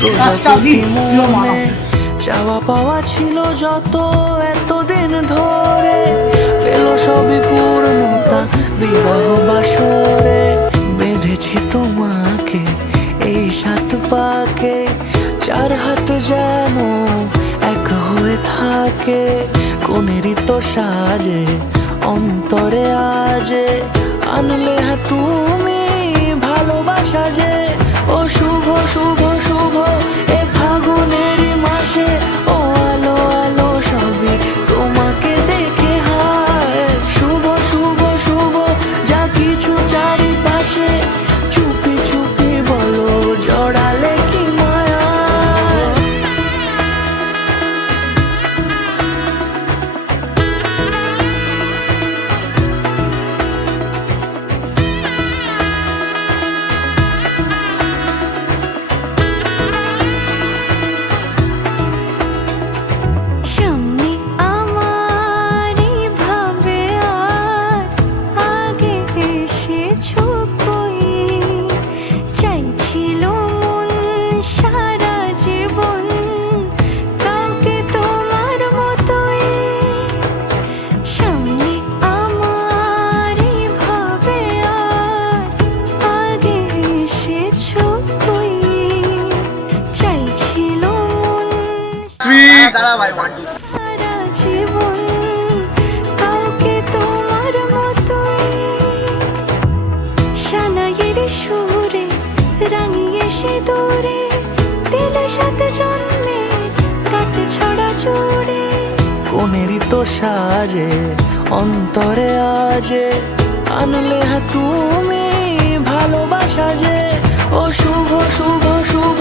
প্রজাপতি মনে চাওয়া পাওয়া ছিল যত এতদিন ধরে, পেল সবই পূর্ণতা বিবাহ বাসরে। বেঁধেছি তোমাকে এই সাত পাকে, চার হাত যেন এক হয়ে থাকে। কোনেরই তো সাজে অন্তরে আজে, আনলে হ্যাঁ তুমি ভালোবাসা যে। ও শুভ শুভ শুভ এ ফাগুনেরই মাসে, ও আলো আলো সবই তোমাকে দেখে হায়। শুভ শুভ শুভ যা কিছু চারিপাশে, চুপি চুপি বলো জড়ালে কি মায়া। সামনে আমার ভাবে আর আগে এসেছো কই, চাইছিল মন সারা জীবন কাউকে তোমার মতোই। সামনে আমার ভাবে আর আগে এসেছো কই, চাইছিল মন সারা জীবন কাউকে তোমার মতোই। সানাইয়ের সুরে রাঙিয়ে সে দূরে, দিলে সাথে জন্মে কাট ছড়া জুড়ে। কোনেরই তো সাজে অন্তরে আজে, আনলে হ্যাঁ তুমি ভালোবাসা যে। ও শুভ শুভ শুভ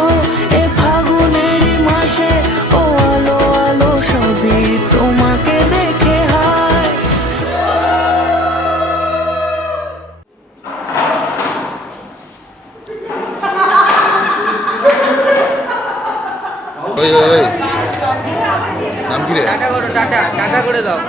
এ ফাগুনেরই মাসে, ও আলো আলো সবই তোমাকে দেখে হায়। ওই ওই ওই নাম কি রে? টাটা করে দাও।